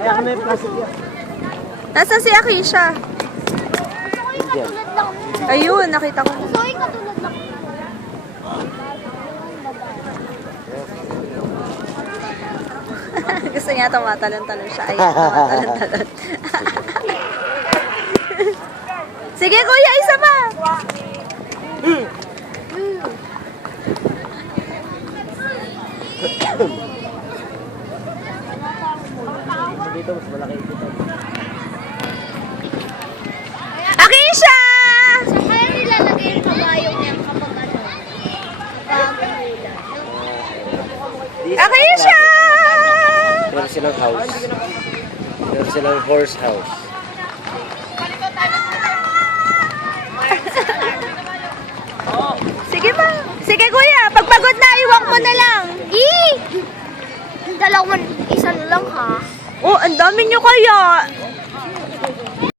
Kaya kami plastic yan. Nasaan si Akisha? Gusto ko yung katulad lang. Ayun, nakita ko. Gusto ko yung katulad lang. Gusto niya tumatalon-talon siya. Ayun, tumatalon-talon. Sige kuya, isa pa. Dito, mas malaki ito. Akisha! Saan kaya nilalagay yung kabayong niya kapag ano? Kapag hula. Akisha! Meron silang house. Meron silang horse house. Sige pa. Sige kuya, pagpagod na, iwang mo na lang. Dalawang isa na lang ha. Oh, ang dami niyo kaya.